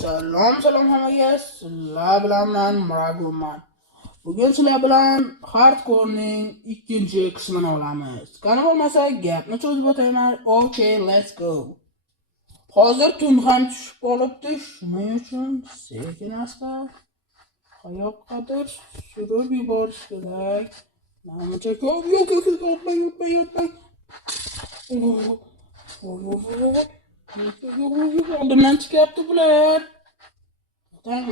Salom hammaga, sizlar bilan men Muraguman. Bugun sizlar bilan Hardcore'ning ikkinchi qismini olamiz. Qani bo'lmasa, gapni cho'zib o'tayman. Okay, let's go. Hozir tun ham tushib qolibdi, shuning uchun sekin-asta qayoqqadir surib yuborish kerak. Menimcha ko'p yo'q, yotmang. Oldimdan chiqyapti bular.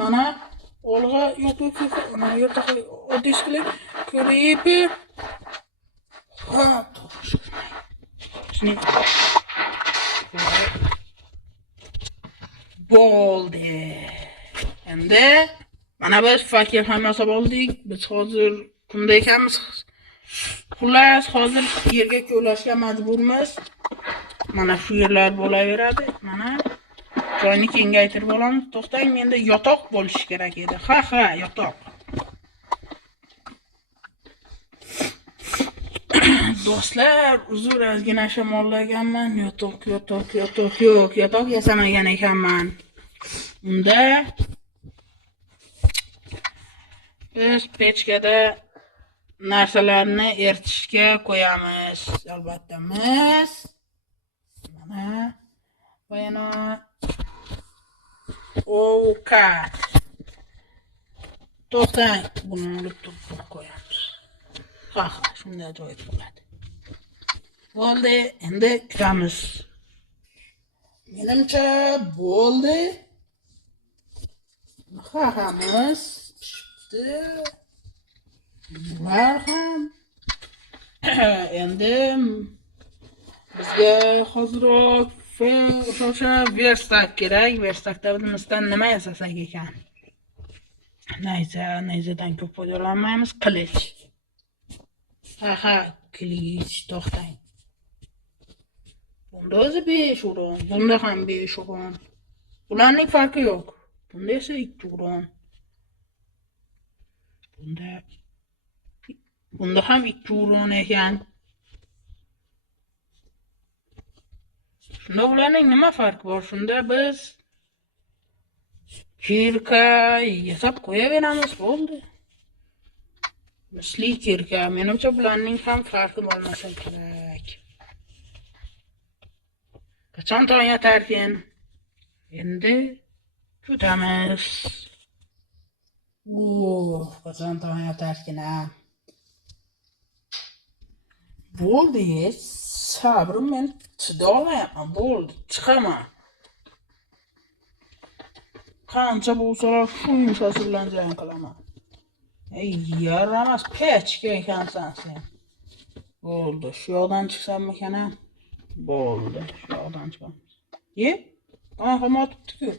Mana olg'a yo'q, mana yerda odish qilib ko'rib. Ha, to'g'ri. Bo'ldi. Endi mana biz fakir hammasi bo'ldik. Biz hozir kunda ekanmiz. Xullas, hozir yerga ko'lashga majburmiz. Mana shu yerlar bo'laveradi. Mana joyni kengaytirib olamiz. To'xtang, menda yotoq bo'lishi kerak edi. Ha, yotoq. Do'stlar, uzr ozgina shamollaganman. Yotoq yo'q. Yotoq yasamagan ekanman. Unda biz pechkada narsalarni eritishga qo'yamiz. Albatta mis. Mana va yana ovqat. To'xtang, buni olib qo'yamiz. Ha, shunday joy bo'ladi. Bo'ldi, endi kiramiz. Menimcha bo'ldi. Hammamiz pishibdi. Bular ham. Endi bizga hozirroq o'sha verstak kerak. Verstakda bizdan nima yasasak ekan? Nayzadan ko'p foydalanmaymiz. Qilich. Ha, qilich, to'xtang. Bunda o'zi 5 uron, bunda ham 5 uron. Ularning farqi yo'q. Bunda esa 2 uron. Bunda ham 2 uron ekan. Shunda ularning nima farqi bor? Shunda biz kirka yasab qo'yaveramiz, bo'ldi. Misli kirka, menimcha bularning ham farqi bo'lmasa kerak. Qachon tong atarkin? Endi kutamiz. Qachon tong atarkin? Bo'ldi, sabrim men chidolmayapman. Bo'ldi, chiqaman. Qancha bo'lsalar shu yumshasi bilan jang qilaman. Yaramas pechka ekansan sen. Bo'ldi, shu yoqdan chiqsammikan? Bo'ldi, shu yoqdan chiqamiz. Qanaqa otibdi-ku.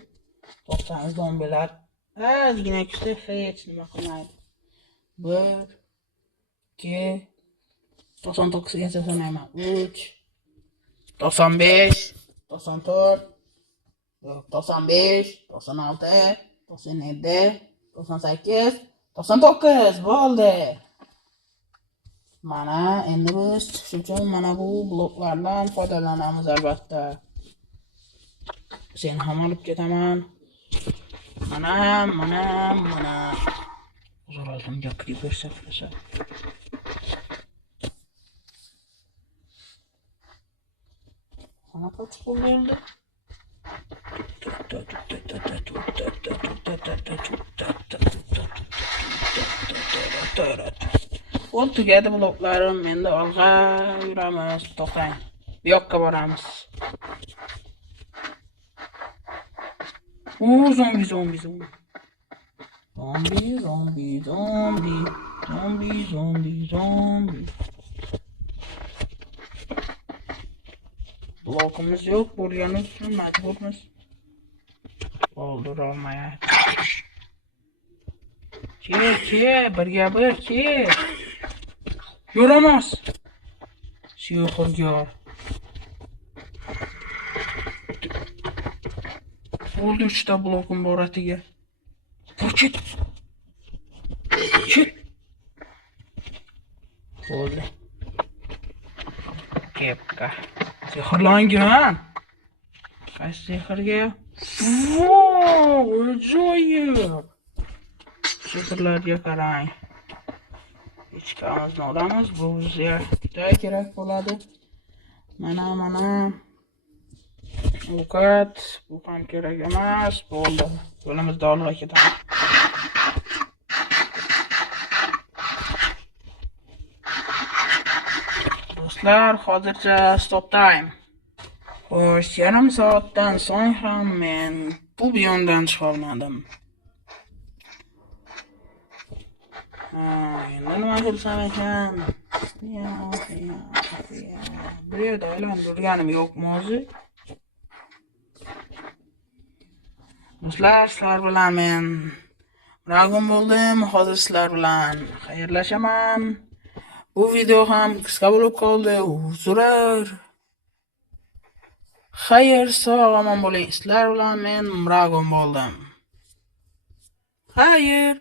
To'xtang, zombilar. Ozgina kuchli hech nima qilmaydi. 1 2 99gacha sanayman. 3 95 94 95 96 97 98 99 bo'ldi. Mana endi biz chiqish uchun mana bu bloklardan foydalanamiz albatta. Sen ham olib ketaman. Mana. Zo'raltimga creeper safrasa. Qanaqa chiqib bo'ldi? O'l tugadi bloklarim. Endi olg'a yuramiz. To'xtang. Bu yoqqa boramiz. Zombi. Blokimiz yo'q, bo'lgani uchun majburmiz. O'ldirolmayapti. Birga yo'ramas. Sehrgar. Bo'ldi, 3 ta blokim bor atiga. Chit. Bo'ldi. Kepka. Sehrlangan. Qaysi sehrga? Wow, ajoyib. Sehrlarga qarang. Ichkamizni olamiz, bu bizga juda kerak bo'ladi. Mana. Ovqat, bu ham kerak emas. Bo'ldi. Yo'limizda olg'a ketamiz. Do'stlar, hozircha stop time. Xo'sh, yarim soatdan so'ng ham men bu biyomdan chiqa olmadim. Endi nima qilsam ekan? Bu yerda aylanib yurganim yo'qmi o'zi? Do'stlar, sizlar bilan men Dragon bo'ldim. Hozir sizlar bilan xayrlashaman. Bu video ham qisqa bo'lib qoldi. Uzr. Xayr, sog' omon bo'ling. Sizlar bilan men Dragon bo'ldim. Xayr.